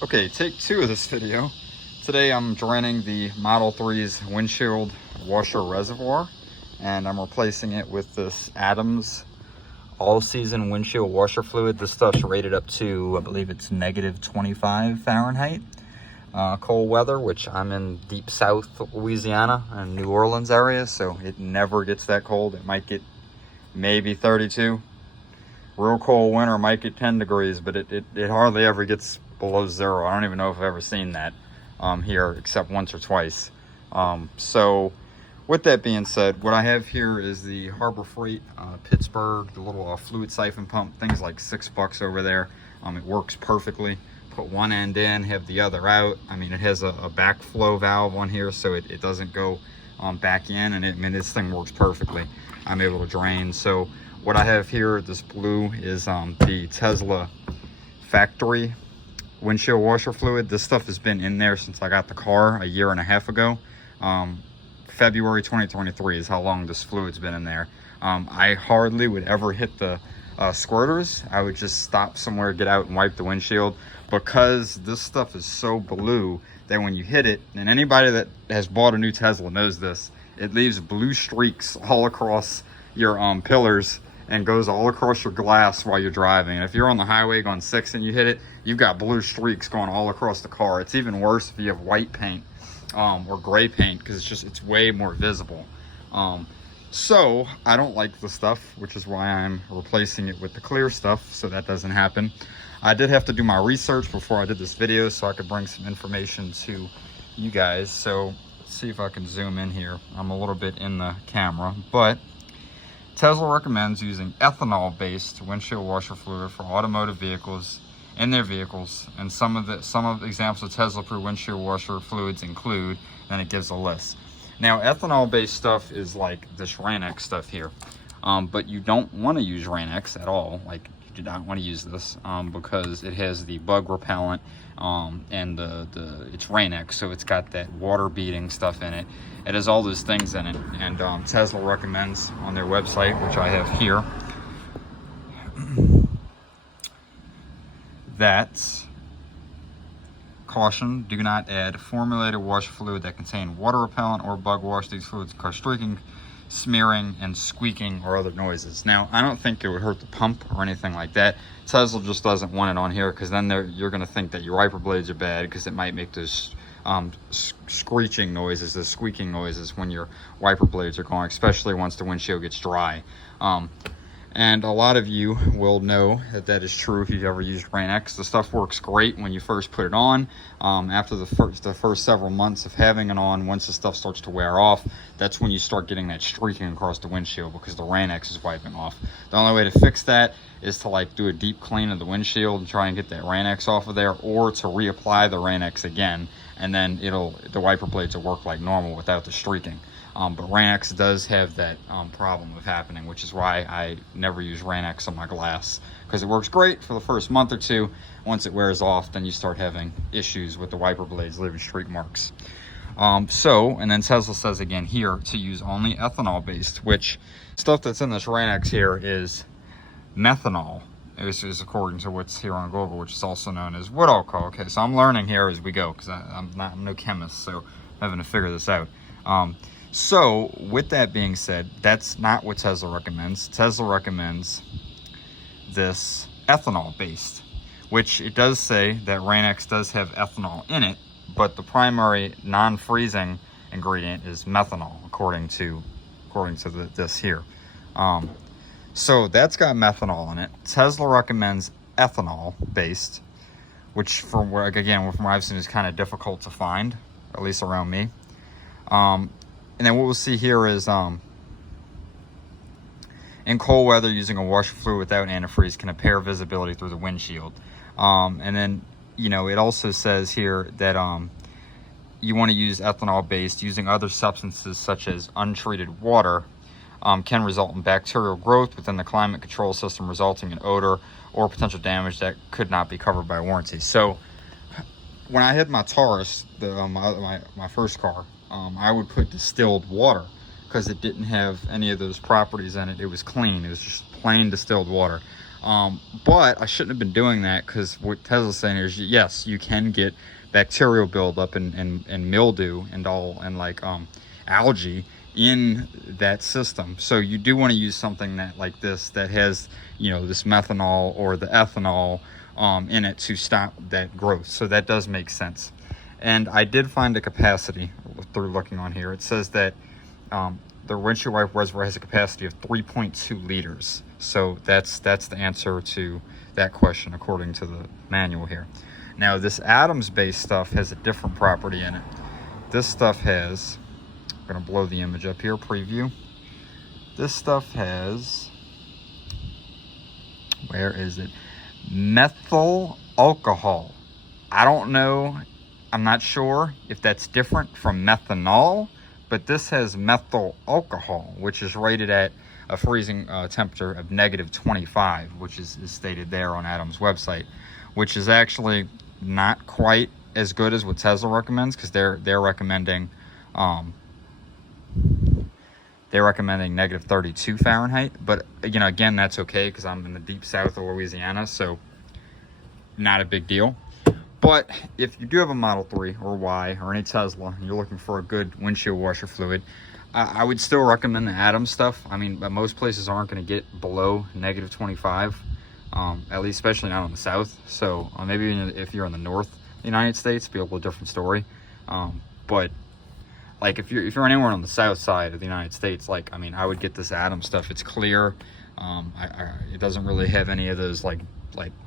Okay, take two of this video. Today I'm draining the Model 3's windshield washer reservoir, and I'm replacing it with this Adams all-season windshield washer fluid. This stuff's rated up to, I believe it's -25 Fahrenheit. Cold weather, which I'm in deep south Louisiana and New Orleans area, so it never gets that cold. It might get maybe 32. Real cold winter might get 10 degrees, but it hardly ever gets below 0. I don't even know if I've ever seen that here except once or twice. So with that being said, what I have here is the Harbor Freight Pittsburgh, the little fluid siphon pump. Thing's like $6 over there. It works perfectly. Put one end in, have the other out. I mean, it has a backflow valve on here, so it doesn't go back in, and this thing works perfectly. I'm able to drain. So what I have here, this blue, is the Tesla factory windshield washer fluid. This stuff has been in there since I got the car a year and a half ago. February 2023 is how long this fluid's been in there. I hardly would ever hit the squirters. I would just stop somewhere, get out and wipe the windshield, because this stuff is so blue that when you hit it, and anybody that has bought a new Tesla knows this, it leaves blue streaks all across your pillars and goes all across your glass while you're driving. And if you're on the highway going 6 and you hit it, you've got blue streaks going all across the car. It's even worse if you have white paint or gray paint, because it's way more visible. So I don't like the stuff, which is why I'm replacing it with the clear stuff, so that doesn't happen. I did have to do my research before I did this video so I could bring some information to you guys. So let's see if I can zoom in here. I'm a little bit in the camera, but Tesla recommends using ethanol-based windshield washer fluid for automotive vehicles in their vehicles, and some of the examples of Tesla-approved windshield washer fluids include, and it gives a list. Now, ethanol-based stuff is like this Rain-X stuff here, but you don't want to use Rain-X at all. Like, you do not want to use this because it has the bug repellent and it's Rain-X, so it's got that water-beating stuff in it. It has all those things in it, and Tesla recommends on their website, which I have here, that caution, do not add formulated washer fluid that contain water repellent or bug wash. These fluids cause streaking, smearing, and squeaking or other noises. Now, I don't think it would hurt the pump or anything like that. Tesla just doesn't want it on here, because then you're going to think that your wiper blades are bad, because it might make those screeching noises, the squeaking noises when your wiper blades are going, especially once the windshield gets dry. And a lot of you will know that that is true if you've ever used Rain-X. The stuff works great when you first put it on. After the first several months of having it on, once the stuff starts to wear off, that's when you start getting that streaking across the windshield, because the Rain-X is wiping off. The only way to fix that is to like do a deep clean of the windshield and try and get that Rain-X off of there, or to reapply the Rain-X again, and then the wiper blades will work like normal without the streaking. But Rain-X does have that problem of happening, which is why I never use Rain-X on my glass, because it works great for the first month or two. Once it wears off, then you start having issues with the wiper blades leaving streak marks. And then Tesla says again here to use only ethanol-based, which stuff that's in this Rain-X here is methanol. This is according to what's here on Google, which is also known as wood alcohol. Okay, so I'm learning here as we go, because I'm no chemist, so I'm having to figure this out. So with that being said, that's not what Tesla recommends. Tesla recommends this ethanol-based, which it does say that Rain-X does have ethanol in it, but the primary non-freezing ingredient is methanol, according to this here. So that's got methanol in it. Tesla recommends ethanol-based, which from what I've seen is kind of difficult to find, at least around me. And then what we'll see here is in cold weather, using a washer fluid without antifreeze can impair visibility through the windshield. And then, it also says here that you want to use ethanol-based. Using other substances such as untreated water can result in bacterial growth within the climate control system, resulting in odor or potential damage that could not be covered by warranty. So when I had my Taurus, my first car, I would put distilled water, because it didn't have any of those properties in it. It was clean. It was just plain distilled water. But I shouldn't have been doing that, because what Tesla's saying is, yes, you can get bacterial buildup and mildew and all, and like algae in that system. So you do want to use something that like this, that has, you know, this methanol or the ethanol in it to stop that growth. So that does make sense. And I did find a capacity through looking on here. It says that the windshield wiper reservoir has a capacity of 3.2 liters. So that's the answer to that question according to the manual here. Now this Adams-based stuff has a different property in it. This stuff has, I'm gonna blow the image up here, preview. This stuff has, where is it? Methyl alcohol. I don't know, I'm not sure if that's different from methanol, but this has methyl alcohol, which is rated at a freezing temperature of -25, which is stated there on Adam's website, which is actually not quite as good as what Tesla recommends, because they're recommending -32 Fahrenheit. But you know, again, that's okay, because I'm in the deep south of Louisiana, so not a big deal. But if you do have a Model 3 or Y or any Tesla, and you're looking for a good windshield washer fluid, I would still recommend the Adams stuff. I mean, but most places aren't going to get below -25, at least, especially not on the south. So maybe if you're in the north of the United States, it'd be a little different story. But like if you're anywhere on the south side of the United States, like, I mean, I would get this Adams stuff. It's clear. It doesn't really have any of those like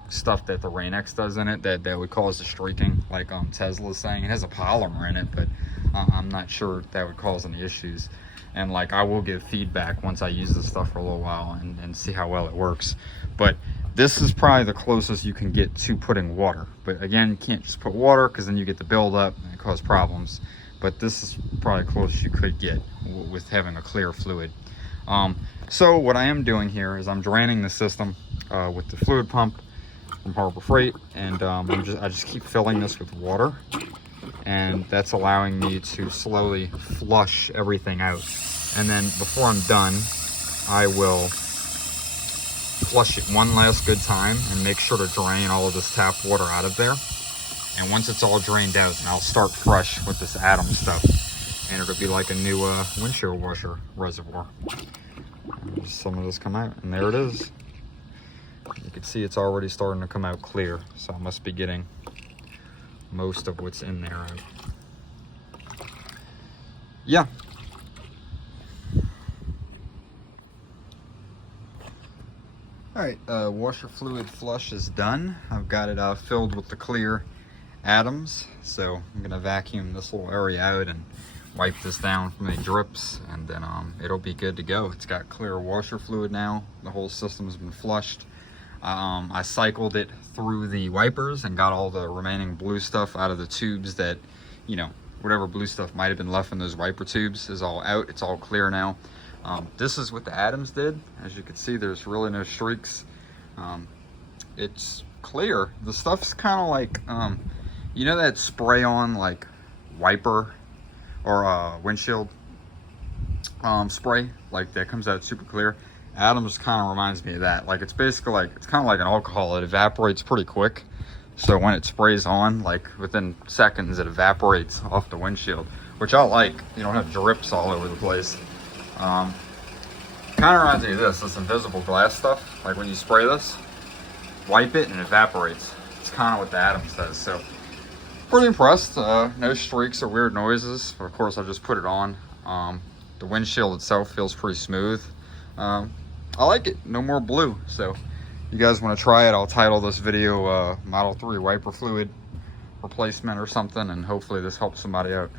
stuff that the Rain-X does in it that would cause the streaking, like Tesla's saying. It has a polymer in it, but I'm not sure that would cause any issues. And like, I will give feedback once I use this stuff for a little while and see how well it works. But this is probably the closest you can get to putting water. But again, you can't just put water, because then you get the buildup and it causes problems. But this is probably the closest you could get with having a clear fluid. So what I am doing here is I'm draining the system with the fluid pump from Harbor Freight, and I just keep filling this with water, and that's allowing me to slowly flush everything out. And then before I'm done, I will flush it one last good time and make sure to drain all of this tap water out of there. And once it's all drained out, then I'll start fresh with this Adams stuff, and it'll be like a new windshield washer reservoir. And some of this come out, and there it is. You can see it's already starting to come out clear, so I must be getting most of what's in there out. Yeah. Alright, washer fluid flush is done. I've got it filled with the clear Adams, so I'm going to vacuum this little area out and wipe this down from any drips, and then it'll be good to go. It's got clear washer fluid now. The whole system's been flushed. I cycled it through the wipers and got all the remaining blue stuff out of the tubes that, you know, whatever blue stuff might have been left in those wiper tubes is all out. It's all clear now. This is what the Adams did. As you can see, there's really no streaks. It's clear. The stuff's kind of like, you know that spray-on like wiper or windshield spray, like that comes out super clear? Adams kind of reminds me of that. Like, it's basically like, it's kind of like an alcohol. It evaporates pretty quick. So when it sprays on, like within seconds, it evaporates off the windshield, which I like. You don't have drips all over the place. Kind of reminds me of this invisible glass stuff. Like when you spray this, wipe it and it evaporates. It's kind of what the Adams does. So pretty impressed. No streaks or weird noises. Of course, I just put it on. The windshield itself feels pretty smooth. I like it. No more blue. So you guys want to try it, I'll title this video Model 3 wiper fluid replacement or something, and hopefully this helps somebody out.